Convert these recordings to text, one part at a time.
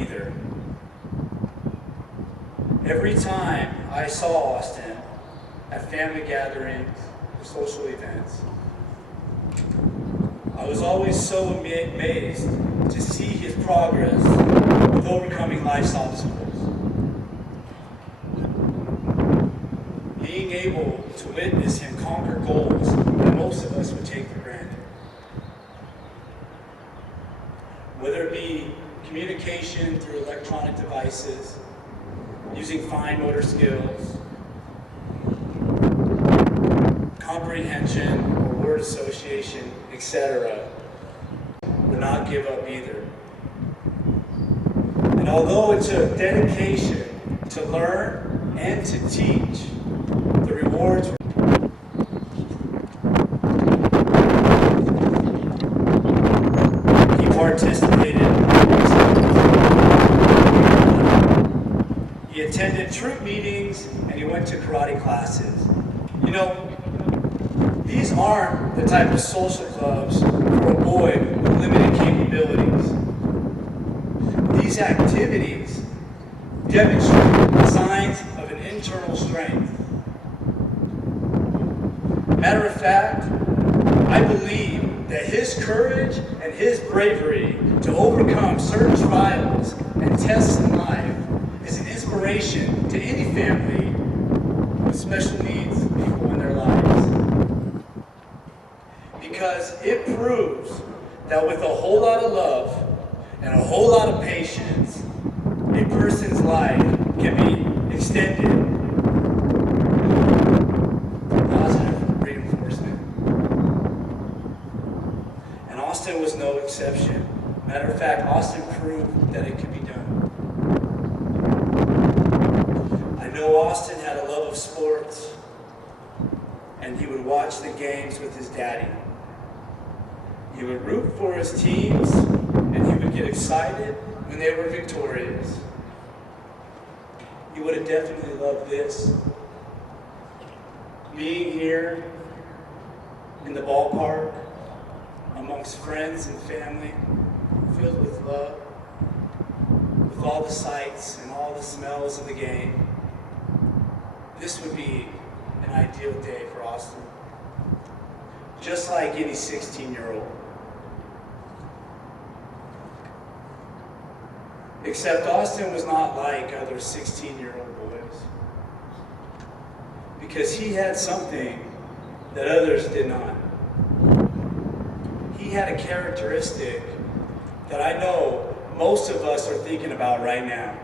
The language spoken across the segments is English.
either. Every time I saw Austin at family gatherings or social events, I was always so amazed to see his progress with overcoming life's obstacles. Being able to witness him conquer goals that most of us would take for granted. Whether it be communication through electronic devices, using fine motor skills, comprehension or word association, etc., would not give up either. And although it took dedication to learn and to teach, the rewards were participated. He attended troop meetings and he went to karate classes. You know, these aren't the type of social clubs for a boy with limited capabilities. These activities demonstrate signs of an internal strength. Matter of fact, I believe that his courage and his bravery to overcome certain trials and tests in life is an inspiration to any family with special needs people in their lives. Because it proves that with a whole lot of love and a whole lot of patience, a person's life can be extended through positive reinforcement. And Austin was no exception. Matter of fact, Austin proved that it could be done. I know Austin had a love of sports, and he would watch the games with his daddy. He would root for his teams, and he would get excited when they were victorious. He would have definitely loved this. Being here in the ballpark, amongst friends and family, filled with love, with all the sights and all the smells of the game. This would be an ideal day for Austin. Just like any 16-year-old. Except Austin was not like other 16-year-old boys. Because he had something that others did not. He had a characteristic that I know most of us are thinking about right now.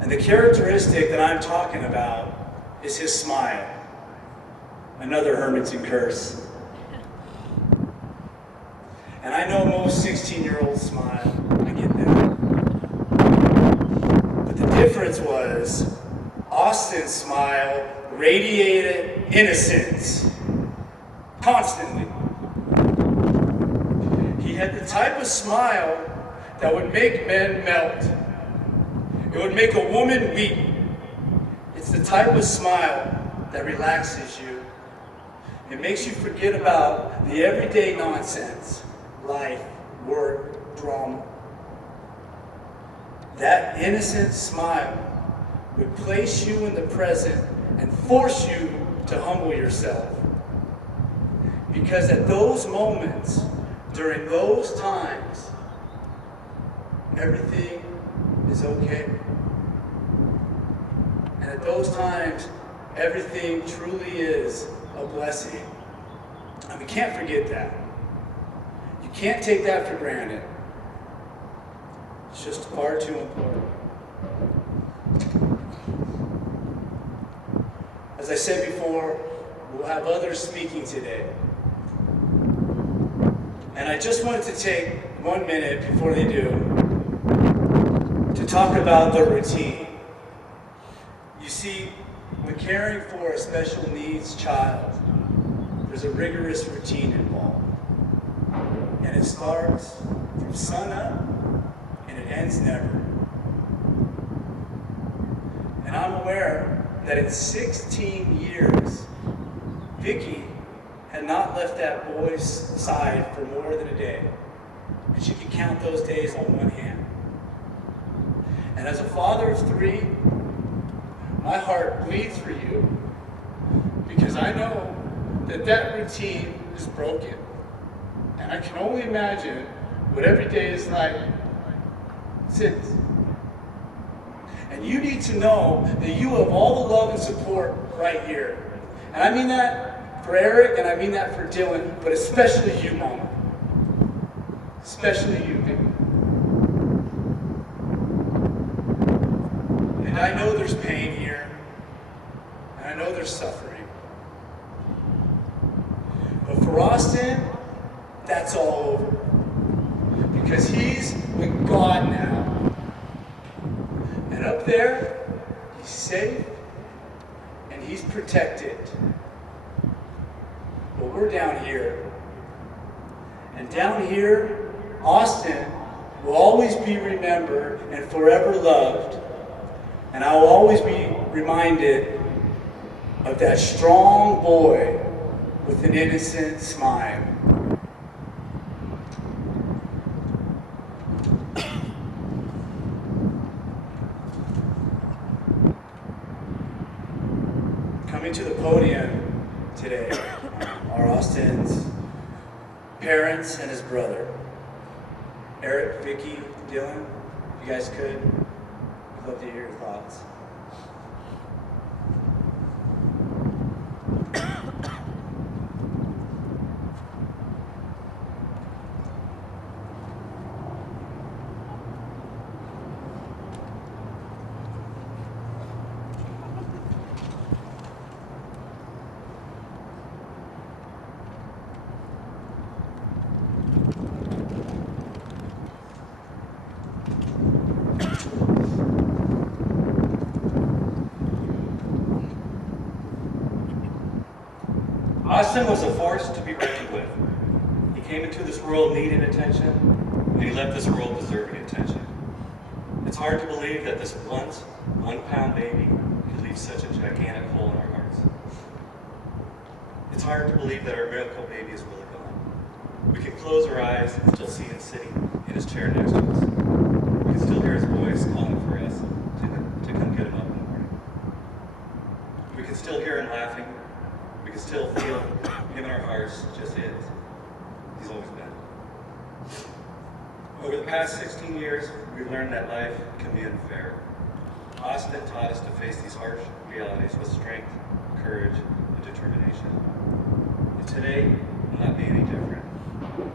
And the characteristic that I'm talking about is his smile. Another Hermanson curse. And I know most 16-year-olds smile. I get that. But the difference was Austin's smile radiated innocence constantly. He had the type of smile that would make men melt. It would make a woman weep. It's the type of smile that relaxes you. It makes you forget about the everyday nonsense, life, work, drama. That innocent smile would place you in the present and force you to humble yourself. Because at those moments, during those times, everything is okay. And at those times, everything truly is a blessing. And we can't forget that. You can't take that for granted. It's just far too important. As I said before, we'll have others speaking today. And I just wanted to take 1 minute before they do to talk about the routine. You see, when caring for a special needs child, there's a rigorous routine involved. And it starts from sun up and it ends never. And I'm aware that in 16 years, Vicki had not left that boy's side for more than a day. And she could count those days on one hand. And as a father of three, my heart bleeds for you because I know that that routine is broken. And I can only imagine what every day is like since. And you need to know that you have all the love and support right here. And I mean that for Eric, and I mean that for Dylan, but especially you, Mama. Especially you, baby. And I know there's pain here, and I know there's suffering. But for Austin, that's all over. Because he's with God now. And up there, he's safe, and he's protected. But we're down here. And down here, Austin will always be remembered and forever loved. And I will always be reminded of that strong boy with an innocent smile. Coming to the podium today are Austin's parents and his brother. Eric, Vicky, Dylan, if you guys could, I'd love to hear your thoughts. Austin was a force to be reckoned with. He came into this world needing attention, and he left this world deserving attention. It's hard to believe that this once 1-pound baby could leave such a gigantic hole in our hearts. It's hard to believe that our miracle baby is really gone. We can close our eyes and still see him sitting in his chair next to us. We can still hear his voice calling for us to come get him up in the morning. We can still hear him laughing. We can still feel him in our hearts, just his. He's always been. Over the past 16 years, we've learned that life can be unfair. Austin taught us to face these harsh realities with strength, courage, and determination. And today will not be any different.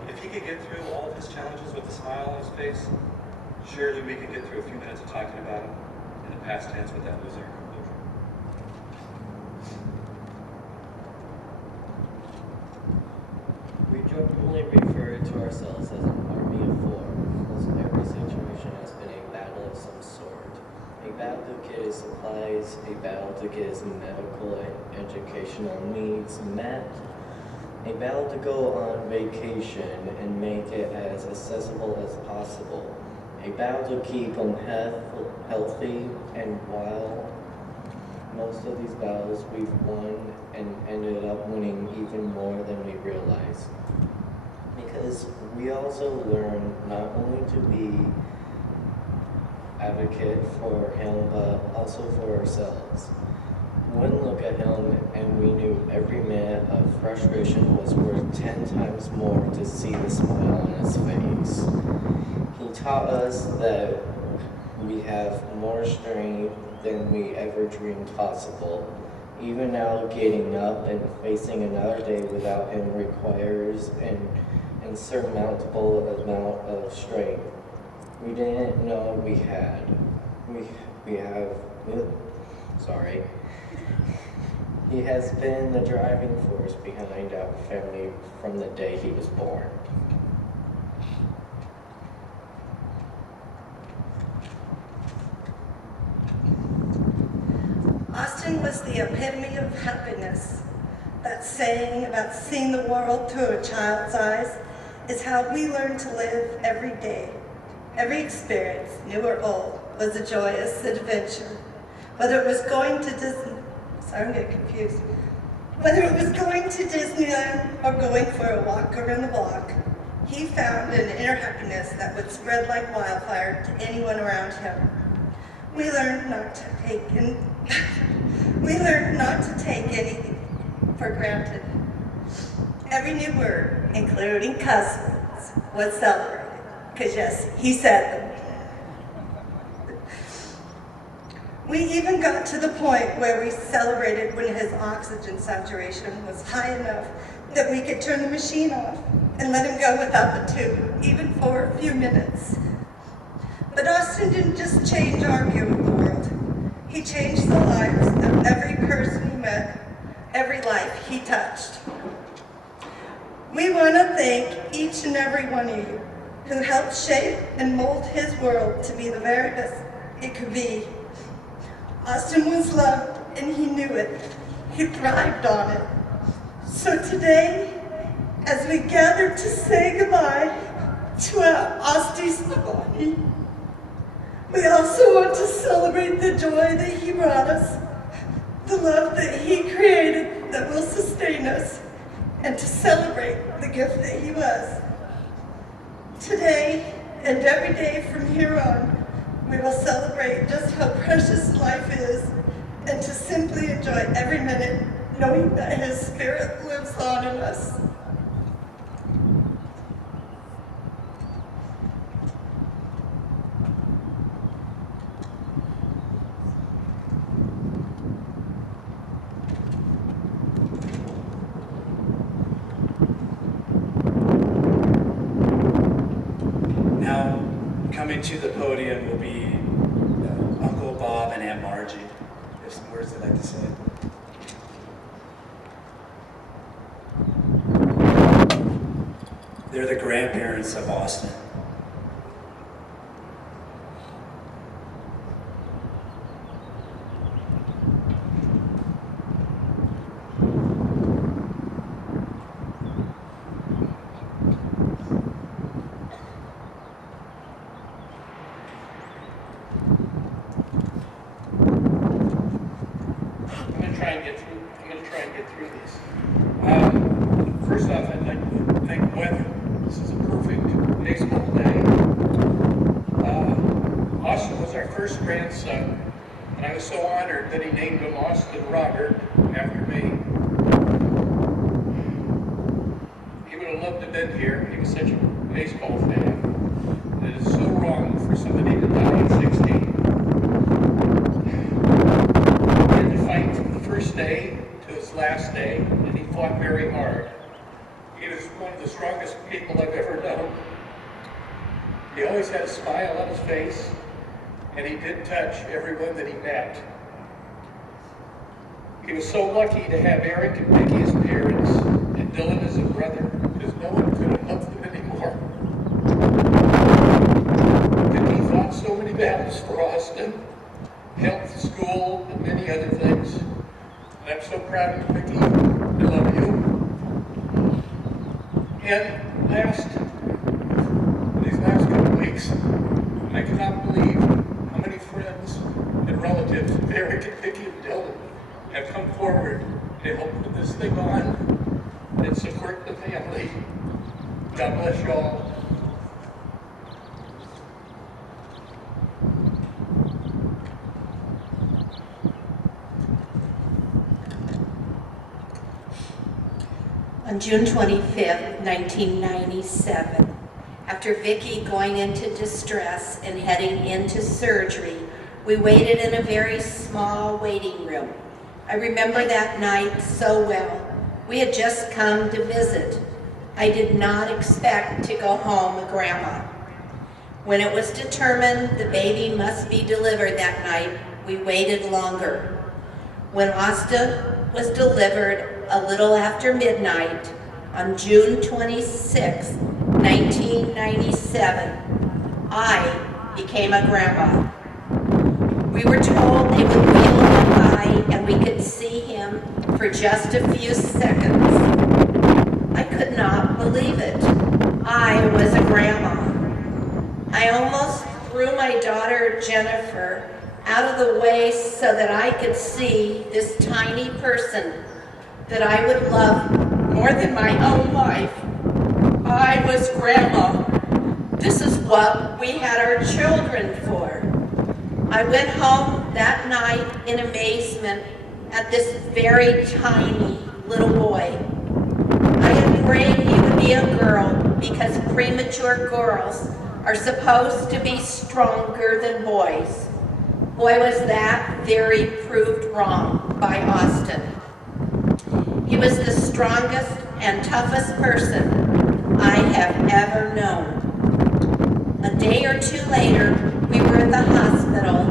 If he could get through all of his challenges with a smile on his face, surely we can get through a few minutes of talking about him in the past tense without losing our composure. We jokingly refer to ourselves as an army of four, because every situation has been a battle of some sort. A battle to get his supplies, a battle to get his medical and educational needs met, a battle to go on vacation and make it as accessible as possible, a battle to keep him healthy, and while most of these battles we've won and ended up winning even more than we realized. Because we also learned not only to be advocate for him, but also for ourselves. One look at him and we knew every minute of frustration was worth 10 times more to see the smile on his face. He taught us that we have more strength than we ever dreamed possible. Even now, getting up and facing another day without him requires an insurmountable amount of strength we didn't know we had. He has been the driving force behind our family from the day he was born. Austin was the epitome of happiness. That saying about seeing the world through a child's eyes is how we learn to live every day. Every experience, new or old, was a joyous adventure. Whether it was going to Whether it was going to Disneyland or going for a walk around the block, he found an inner happiness that would spread like wildfire to anyone around him. We learned not to take we learned not to take anything for granted. Every new word, including cuss words, was celebrated. Because yes, he said them. We even got to the point where we celebrated when his oxygen saturation was high enough that we could turn the machine off and let him go without the tube, even for a few minutes. But Austin didn't just change our view of the world. He changed the lives of every person he met, every life he touched. We want to thank each and every one of you who helped shape and mold his world to be the very best it could be. Austin was loved and he knew it. He thrived on it. So today, as we gather to say goodbye to our Austin Savani, we also want to celebrate the joy that he brought us, the love that he created that will sustain us, and to celebrate the gift that he was. Today and every day from here on, we will celebrate just how precious life is and to simply enjoy every minute knowing that his spirit lives on in us. Now, coming to the podium will be Uncle Bob and Aunt Margie. There's some words they'd like to say. They're the grandparents of Austin. I'm going to try and get through these. First off, I'd like to thank the weather. This is a perfect baseball day. Austin was our first grandson, and I was so honored that he named him Austin Robert after me. He would have loved to have been here. He was such a baseball fan. It is so wrong for somebody to die at 16. First day to his last day, and he fought very hard. He was one of the strongest people I've ever known. He always had a smile on his face, and he did touch everyone that he met. He was so lucky to have Eric and Vicky as parents, and Dylan as a brother, because no one could have loved them anymore. Vicky fought so many battles for Austin, health, school, and many other things. And I'm so proud of you, Vicky. I love you. And these last couple of weeks, I cannot believe how many friends and relatives of Eric and Vicky and Dylan have come forward to help put this thing on and support the family. God bless you all. On June 25th, 1997, after Vicky going into distress and heading into surgery, we waited in a very small waiting room. I remember that night so well. We had just come to visit. I did not expect to go home with Grandma. When it was determined the baby must be delivered that night, we waited longer. When Asta was delivered a little after midnight on June 26, 1997, I became a grandma. We were told they would wheel him by and we could see him for just a few seconds. I could not believe it. I was a grandma. I almost threw my daughter Jennifer out of the way so that I could see this tiny person that I would love more than my own life. I was grandma. This is what we had our children for. I went home that night in amazement at this very tiny little boy. I had prayed he would be a girl because premature girls are supposed to be stronger than boys. Boy, was that theory proved wrong by Austin. He was the strongest and toughest person I have ever known. A day or two later, we were at the hospital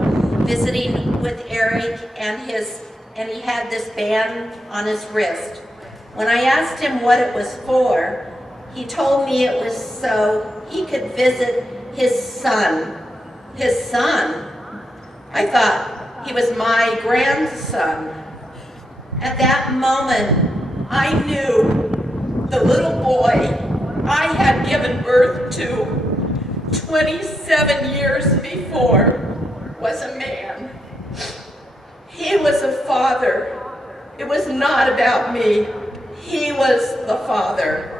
visiting with Eric and he had this band on his wrist. When I asked him what it was for, he told me it was so he could visit his son. His son? I thought he was my grandson. At that moment, I knew the little boy I had given birth to 27 years before was a man. He was a father. It was not about me. He was the father.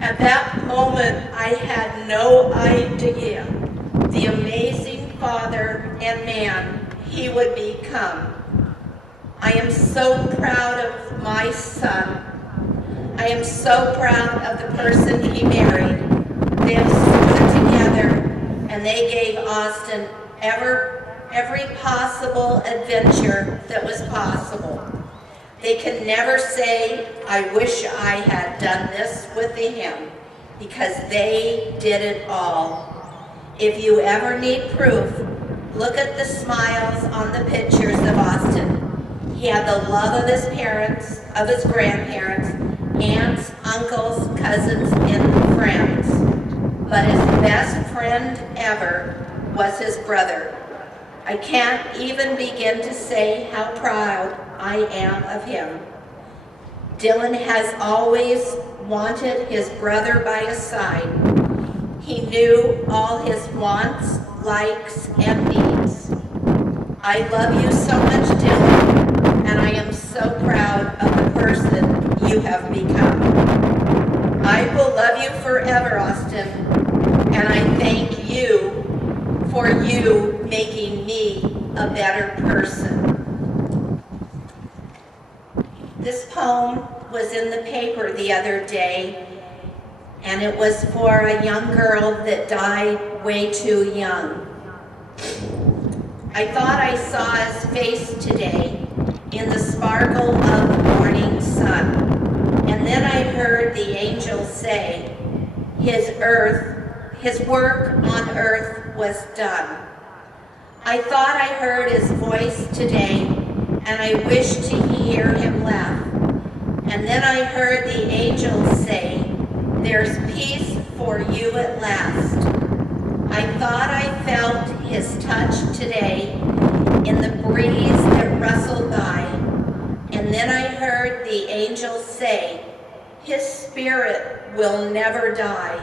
At that moment, I had no idea the amazing father and man he would become. I am so proud of my son. I am so proud of the person he married. They have stood together and they gave Austin every possible adventure that was possible. They can never say, I wish I had done this with him, because they did it all. If you ever need proof, look at the smiles on the pictures of Austin. He had the love of his parents, of his grandparents, aunts, uncles, cousins, and friends. But his best friend ever was his brother. I can't even begin to say how proud I am of him. Dylan has always wanted his brother by his side. He knew all his wants, likes, and needs. I love you so much, Dylan, and I am so proud of the person you have become. I will love you forever, Austin, and I thank you for you making me a better person. This poem was in the paper the other day, and it was for a young girl that died way too young. I thought I saw his face today in the sparkle of the morning sun, and then I heard the angel say, his work on earth was done. I thought I heard his voice today, and I wished to hear him laugh. And then I heard the angel say, there's peace for you at last. I thought I felt his touch today in the breeze that rustled by. And then I heard the angel say, his spirit will never die.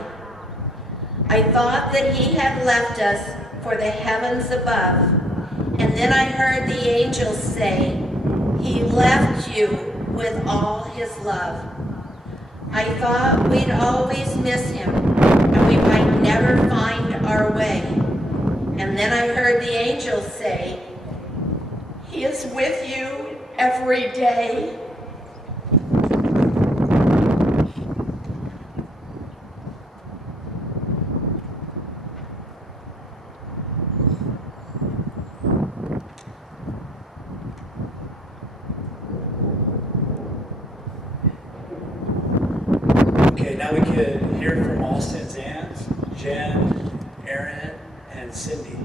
I thought that he had left us for the heavens above. And then I heard the angel say, he left you with all his love. I thought we'd always miss him and we might never find our way. And then I heard the angel say, he is with you every day. Okay, now we could hear from Austin's aunts, Jen, Erin, and Cindy.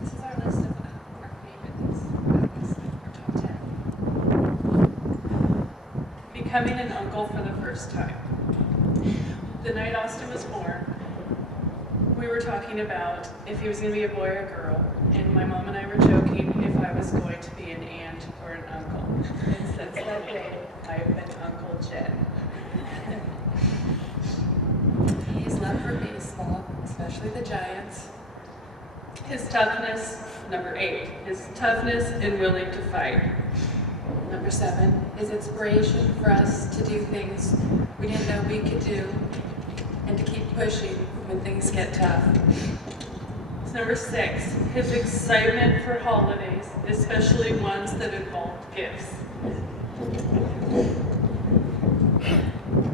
This is our list of our favorite things about this, our top 10. Becoming an uncle for the first time. The night Austin was born, we were talking about if he was going to be a boy or a girl, and my mom and I were joking if I was going to be an aunt or an uncle. And since that day, I've been Uncle Jen. His love for baseball, especially the Giants. His toughness, number 8, his toughness and willing to fight. Number 7, his inspiration for us to do things we didn't know we could do and to keep pushing when things get tough. Number 6, his excitement for holidays, especially ones that involved gifts.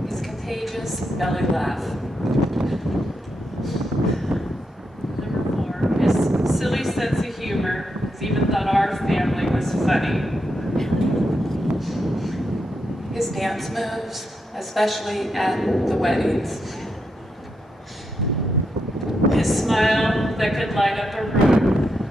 His contagious belly laugh. Number 4, his silly sense of humor. He's even thought our family was funny. His dance moves, especially at the weddings. His smile that could light up a room.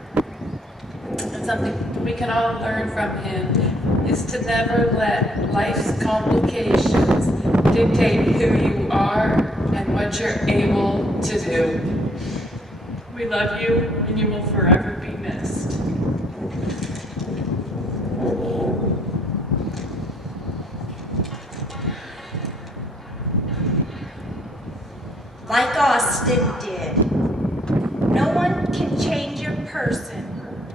And something we can all learn from him is to never let life's complications dictate who you are and what you're able to do. We love you, and you will forever be missed. Like Austin did. No one can change a person,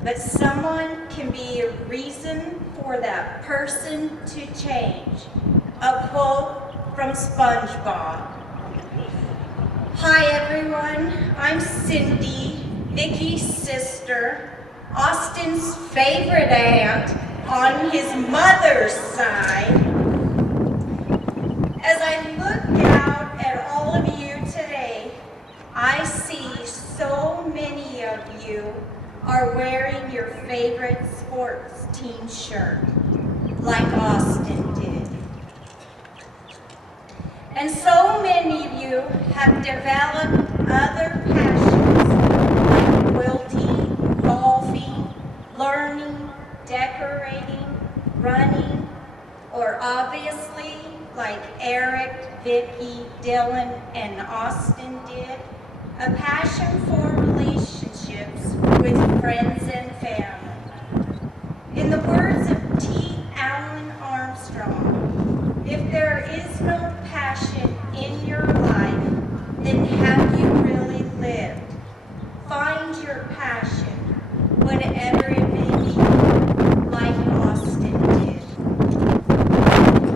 but someone can be a reason for that person to change. A quote from SpongeBob. Hi everyone, I'm Cindy, Vicky's sister, Austin's favorite aunt on his mother's side. As I look out at all of you today, I see so many of you are wearing your favorite sports team shirt, like Austin did. And so many of you have developed other passions, like quilting, golfing, learning, decorating, running, or obviously, like Eric, Vicky, Dylan, and Austin did, a passion for relationships with friends and family. In the words of T. Allen Armstrong, if there is no passion in your life, then have you really lived? Find your passion, whatever it may be, like Austin did.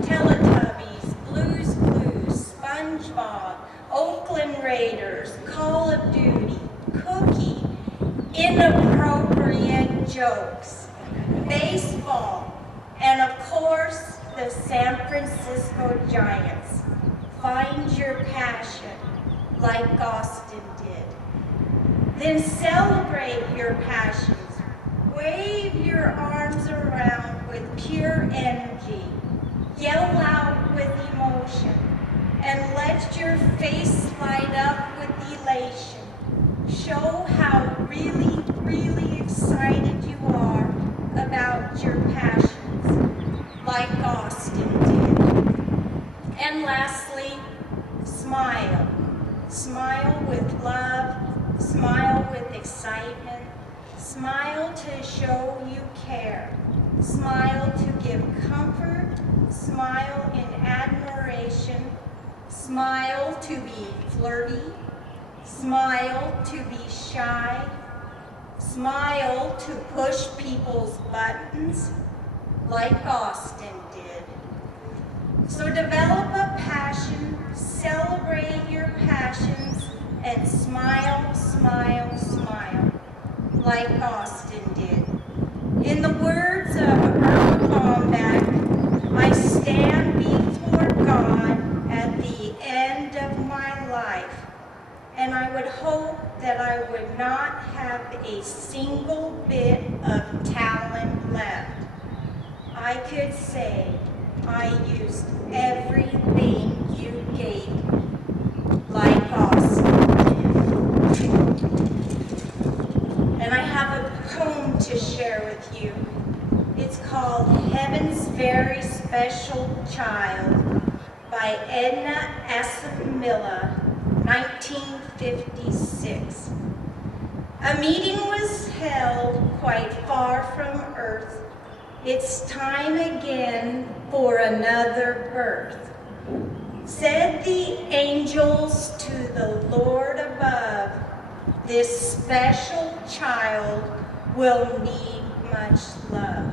Teletubbies, Blue's Clues, SpongeBob, Oakland Raiders, Call of Duty, Cookie, inappropriate jokes, baseball, and of course, the San Francisco Giants. Find your passion, like Austin did. Then celebrate your passions. Wave your arms around with pure energy. Yell out with emotion. And let your face light up with elation. Show how really, really excited you are about your passions, like Austin did. And lastly, smile. Smile with love, smile with excitement, smile to show you care, smile to give comfort, smile in admiration, smile to be flirty, smile to be shy, smile to push people's buttons, like Austin did. So develop a passion, celebrate your passions, and smile, smile, smile, like Austin did. In the words of Earl Wombat, I stand before God at the end of my life, and I would hope that I would not have a single bit of talent left. I could say I used everything you gave me, like Austin did. And I have a poem to share with you. It's called Heaven's Very Special Child by Edna Asimov. Milla, 1956. A meeting was held quite far from earth. It's time again for another birth. Said the angels to the Lord above, this special child will need much love.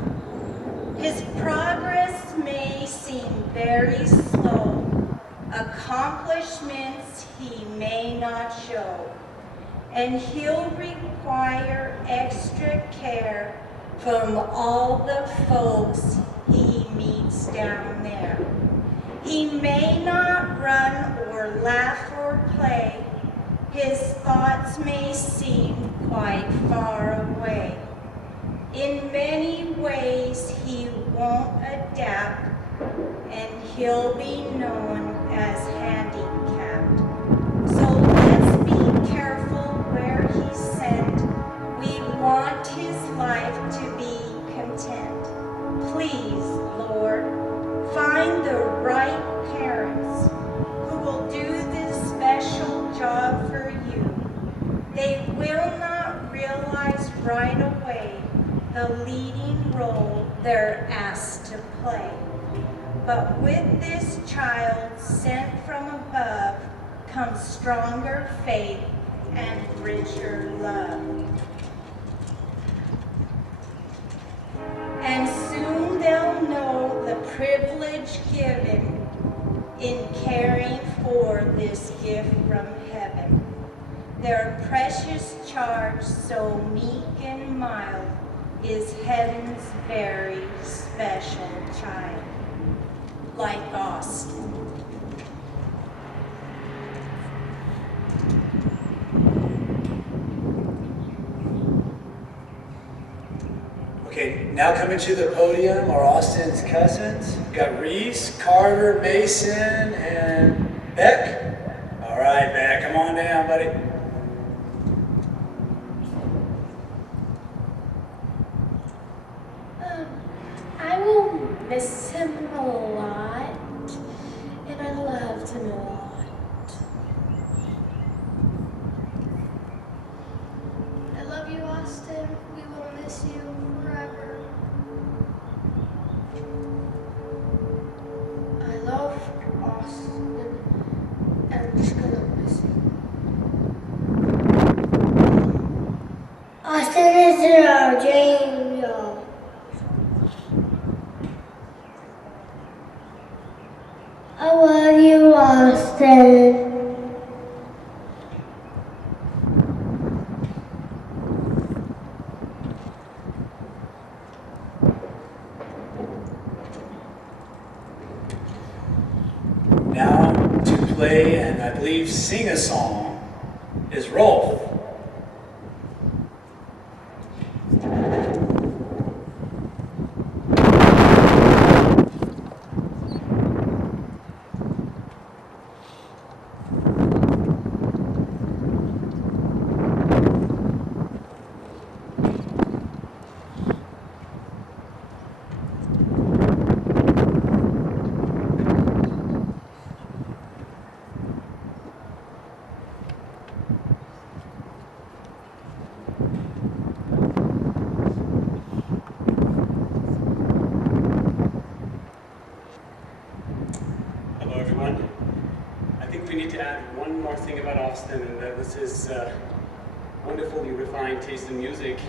His progress may seem very slow, accomplishments he may not show, and he'll require extra care from all the folks he meets down there. He may not run or laugh or play, his thoughts may seem quite far away. In many ways he won't adapt, and he'll be known as handicapped. So let's be careful where he's sent. We want his life to be content. Please, Lord, find the right parents who will do this special job for you. They will not realize right away the leading role they're asked to play. But with this child sent from above comes stronger faith and richer love. And soon they'll know the privilege given in caring for this gift from heaven. Their precious charge, so meek and mild, is heaven's very special child, like Austin. Okay, now coming to the podium are Austin's cousins. We've got Reese, Carter, Mason, and Beck. All right, Beck, come on down, buddy. I will miss him a lot, and I loved him a lot. I love you, Austin. We will miss you forever. I love Austin, and I'm just gonna miss you. Austin is our dream, y'all. I love you, Austin. Now to play and I believe sing a song is Rolf. Hello, everyone. I think we need to add one more thing about Austin, and that was his wonderfully refined taste in music.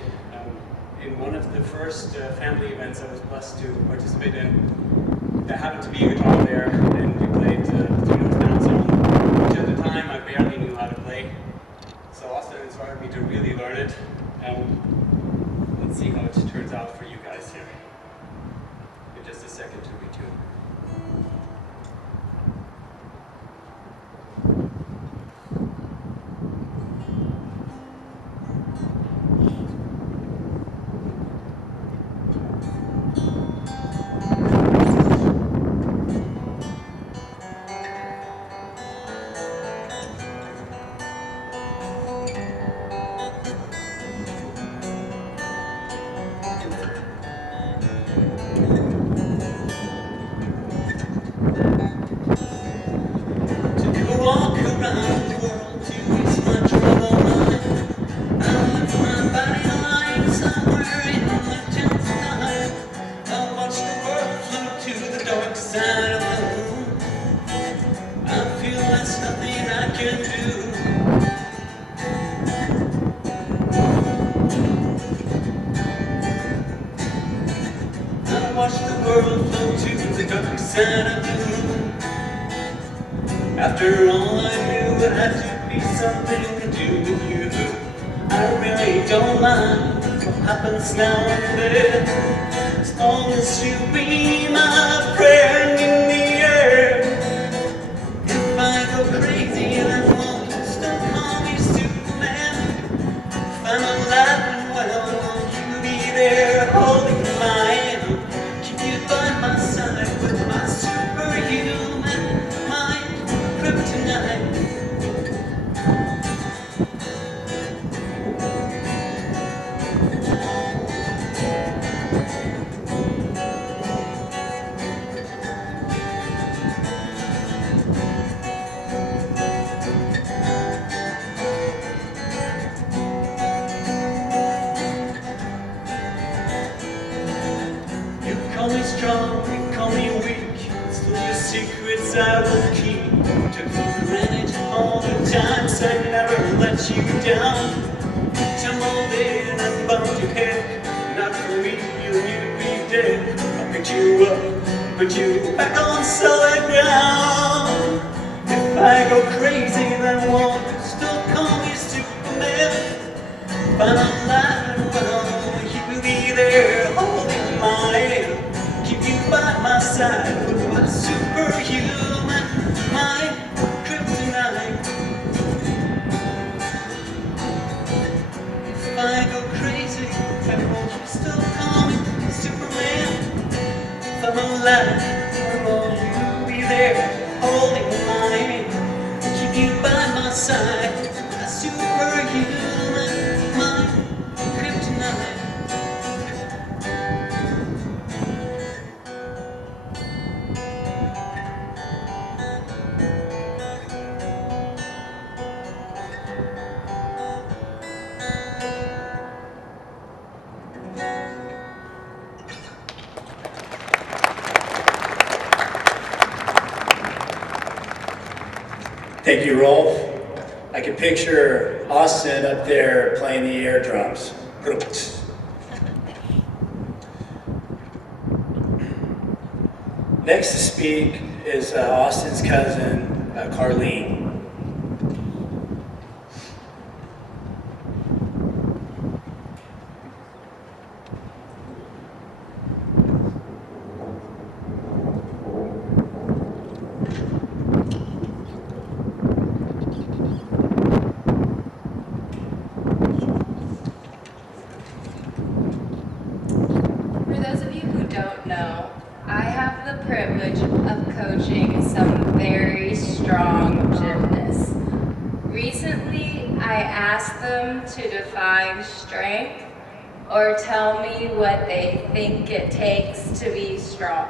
In one of the first family events I was blessed to participate in, there happened to be a guitar there, and we played Three Notes Down song, which at the time I barely knew how to play. So Austin inspired me to really learn it. Let's see how it turns out for you guys here. In just a second to retune. After all I knew, it had to be something to do with you. I really don't mind what happens now and then, as long as you be my friend in the air. If I go crazy, then won't you still call me Superman? If I'm alive and well, won't you be there holding my hand? Keep you by my side with my superhuman mind, kryptonite. Call me strong, you call me weak, still your secrets I will keep. Took for granted all the times I never let you down. Tumbled in and bumped your head, not for me, you'd be dead. I picked you up, put you back on solid ground. If I go crazy, then won't you still call me Superman? If I'm alive and well, you'll be there holding my hand. Keep you by my side with my superhuman mind, kryptonite. If I go crazy, then won't you still call me Superman? If I'm alive, won't you be there holding my hand? Keep you by my side with my superhuman mind, kryptonite. Thank you, Rolf. I can picture Austin up there playing the air drums. Next to speak is Austin's cousin, Carlene. For those of you who don't know, I have the privilege of coaching some very strong gymnasts. Recently, I asked them to define strength or tell me what they think it takes to be strong.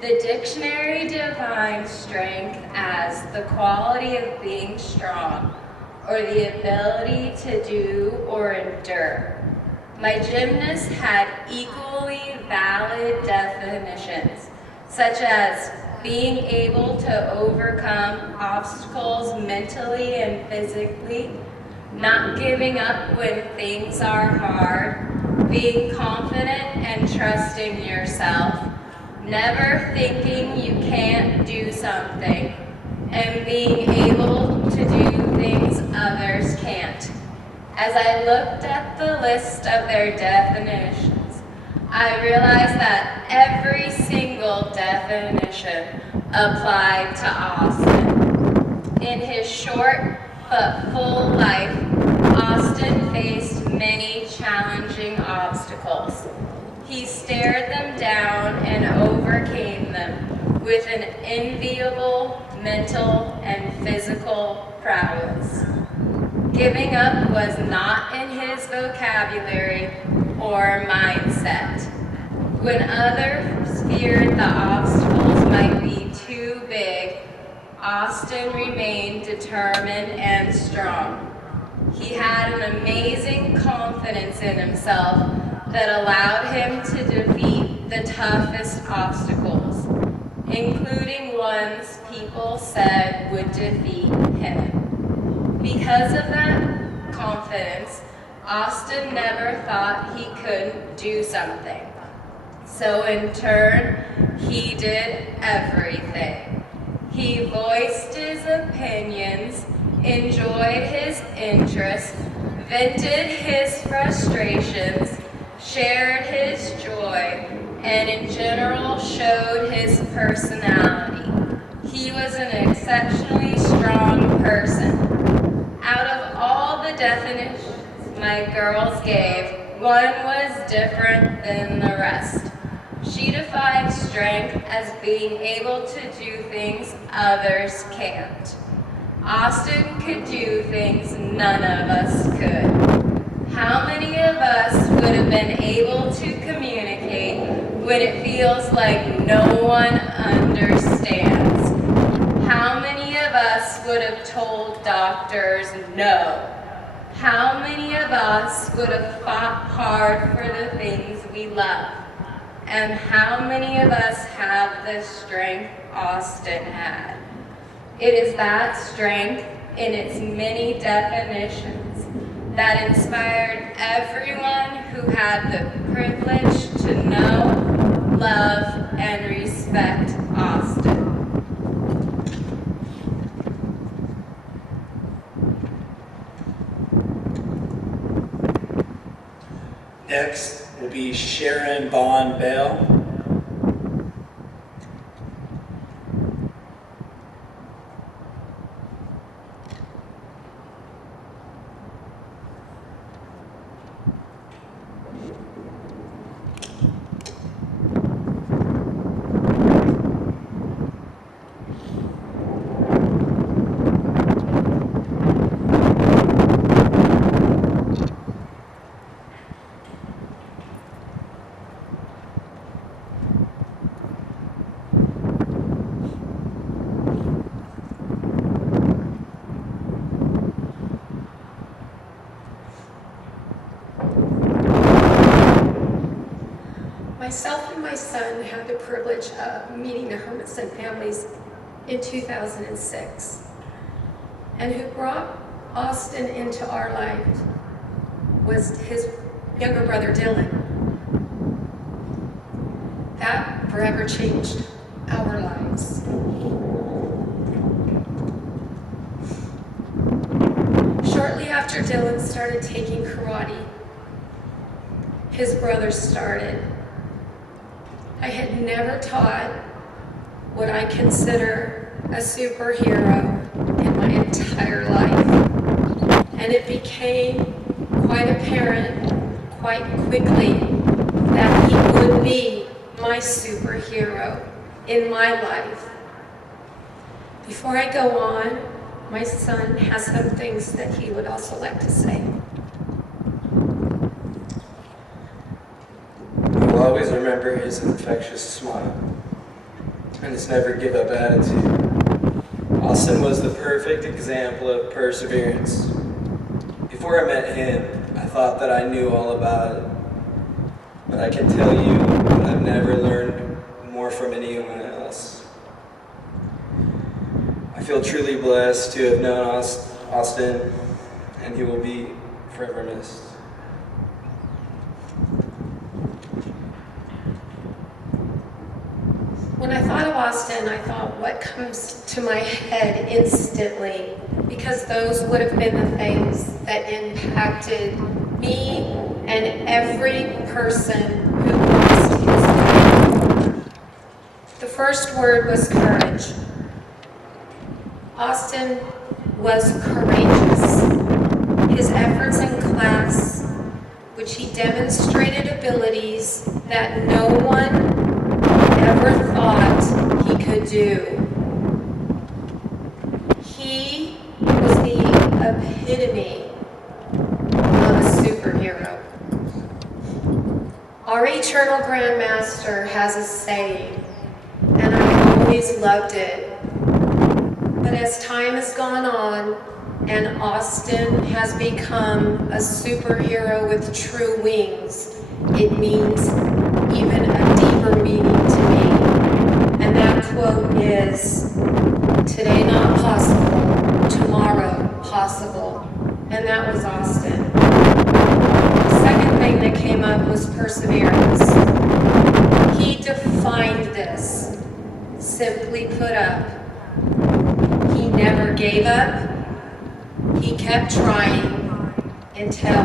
The dictionary defines strength as the quality of being strong or the ability to do or endure. My gymnasts had equally valid definitions, such as being able to overcome obstacles mentally and physically, not giving up when things are hard, being confident and trusting yourself, never thinking you can't do something, and being able to do things others can't. As I looked at the list of their definitions, I realized that every single definition applied to Austin. In his short but full life, Austin faced many challenging obstacles. He stared them down and overcame them with an enviable mental and physical prowess. Giving up was not in his vocabulary or mindset. When others feared the obstacles might be too big, Austin remained determined and strong. He had an amazing confidence in himself that allowed him to defeat the toughest obstacles, including ones people said would defeat him. Because of that confidence, Austin never thought he couldn't do something. So in turn, he did everything. He voiced his opinions, enjoyed his interests, vented his frustrations, shared his joy, and in general showed his personality. He was an exceptionally strong person. Out of all the definitions my girls gave, one was different than the rest. She defined strength as being able to do things others can't. Austin could do things none of us could. How many of us would have been able to communicate when it feels like no one understands? How many of us would have told doctors no? How many of us would have fought hard for the things we love? And how many of us have the strength Austin had? It is that strength in its many definitions that inspired everyone who had the privilege to know, love, and respect Austin. Next will be Sharon Bond Bell. Myself and my son had the privilege of meeting the Hermanson families in 2006. And who brought Austin into our life was his younger brother, Dylan. That forever changed our lives. Shortly after Dylan started taking karate, his brother started. I had never taught what I consider a superhero in my entire life. And it became quite apparent quite quickly that he would be my superhero in my life. Before I go on, my son has some things that he would also like to say. I'll always remember his infectious smile and his never give up attitude. Austin was the perfect example of perseverance. Before I met him, I thought that I knew all about it. But I can tell you that I've never learned more from anyone else. I feel truly blessed to have known Austin, and he will be forever missed. When I thought of Austin, I thought, what comes to my head instantly? Because those would have been the things that impacted me and every person who lost his life. The first word was courage. Austin was courageous. His efforts in class, which he demonstrated abilities that no one ever thought he could do. He was the epitome of a superhero. Our eternal Grandmaster has a saying, and I always loved it. But as time has gone on, and Austin has become a superhero with true wings, it means even a deeper meaning to me. And that quote is, today not possible, tomorrow possible. And that was Austin. The second thing that came up was perseverance. He defined this, simply put up, gave up. He kept trying until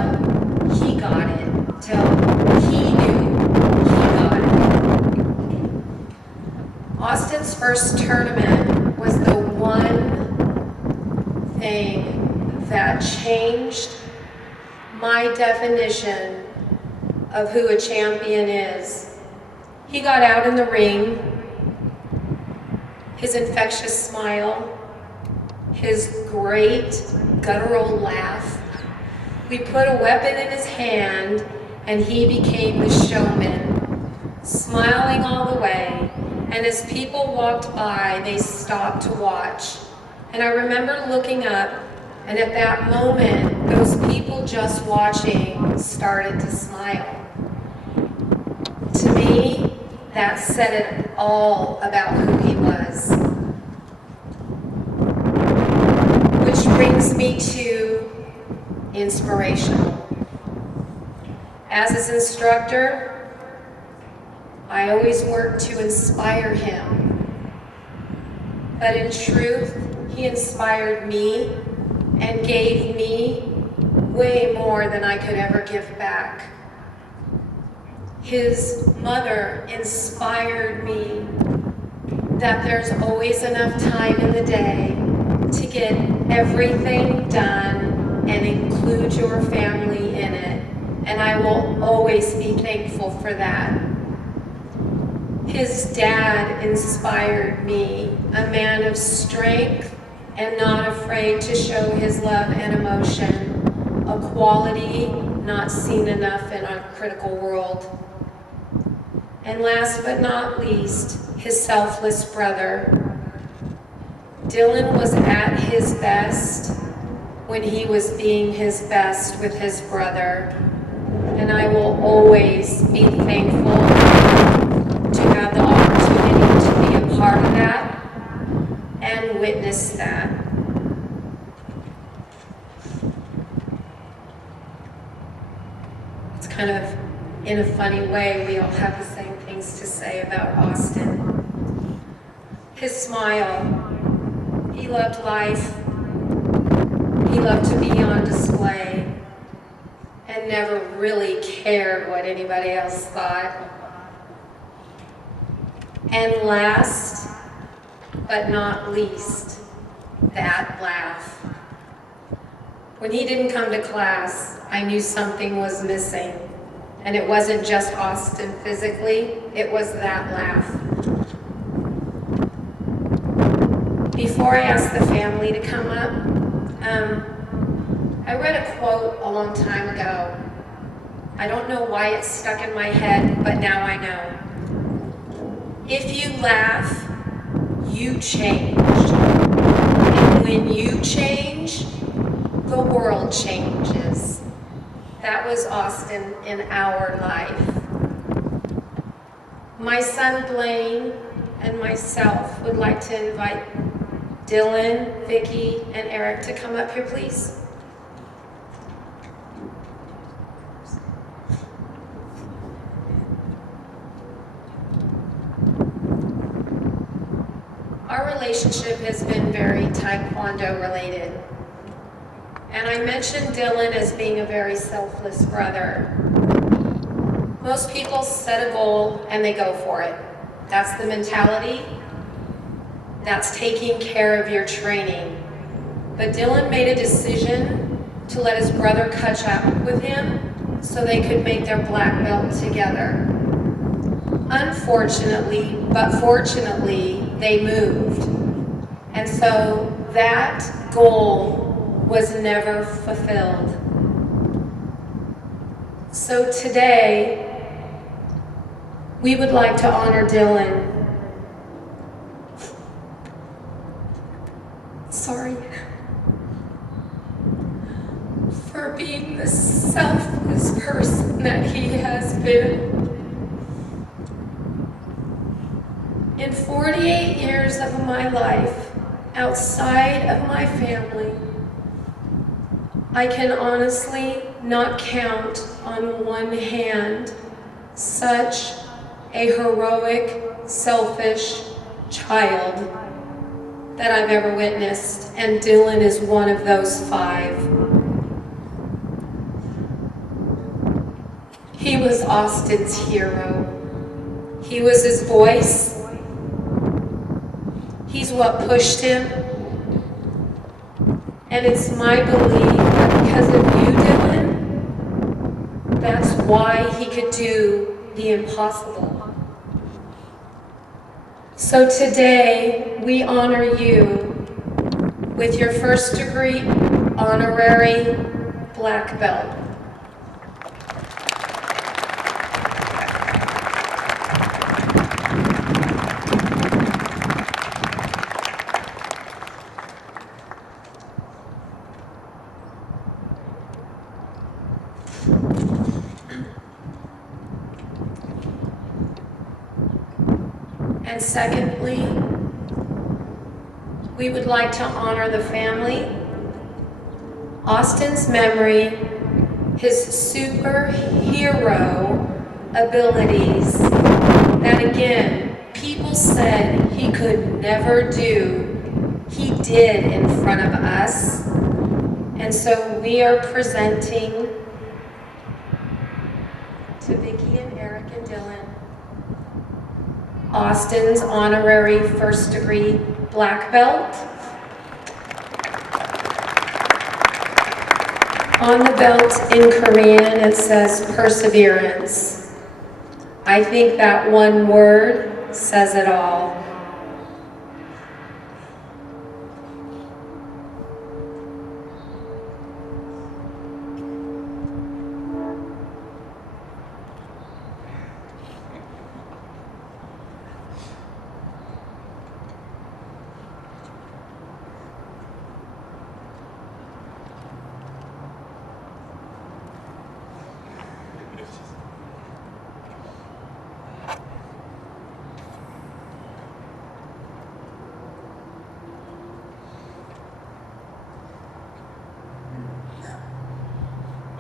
he got it, till he knew he got it. Austin's first tournament was the one thing that changed my definition of who a champion is. He got out in the ring, his infectious smile, his great guttural laugh. We put a weapon in his hand and he became the showman, smiling all the way. And as people walked by, they stopped to watch. And I remember looking up, and at that moment, those people just watching started to smile. To me, that said it all about who he was. Which brings me to inspirational. As his instructor, I always work to inspire him. But in truth, he inspired me and gave me way more than I could ever give back. His mother inspired me that there's always enough time in the day to get everything done and include your family in it. And I will always be thankful for that. His dad inspired me, a man of strength and not afraid to show his love and emotion, a quality not seen enough in our critical world. And last but not least, his selfless brother. Dylan was at his best when he was being his best with his brother. And I will always be thankful to have the opportunity to be a part of that and witness that. It's kind of, in a funny way, we all have the same things to say about Austin. His smile, he loved life, he loved to be on display, and never really cared what anybody else thought. And last but not least, that laugh. When he didn't come to class, I knew something was missing. And it wasn't just Austin physically, it was that laugh. Before I asked the family to come up, I read a quote a long time ago. I don't know why it's stuck in my head, but now I know. If you laugh, you change. And when you change, the world changes. That was Austin in our life. My son Blaine and myself would like to invite Dylan, Vicky, and Eric to come up here, please. Our relationship has been very Taekwondo related. And I mentioned Dylan as being a very selfless brother. Most people set a goal and they go for it. That's the mentality. That's taking care of your training. But Dylan made a decision to let his brother catch up with him so they could make their black belt together. Unfortunately, but fortunately, they moved. And so that goal was never fulfilled. So today, we would like to honor Dylan. Sorry. For being the selfless person that he has been. In 48 years of my life, outside of my family, I can honestly not count on one hand such a heroic, selfish child that I've ever witnessed, and Dylan is one of those 5. He was Austin's hero. He was his voice. He's what pushed him. And it's my belief that because of you, Dylan, that's why he could do the impossible. So today, we honor you with your first degree honorary black belt. And secondly, we would like to honor the family, Austin's memory, his superhero abilities that, again, people said he could never do, he did in front of us. And so we are presenting to Vicki and Eric and Dylan Austin's honorary first degree black belt. On the belt in Korean it says perseverance. I think that one word says it all.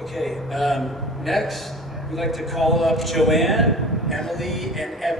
Okay, next, we'd like to call up Joanne, Emily, and Evie.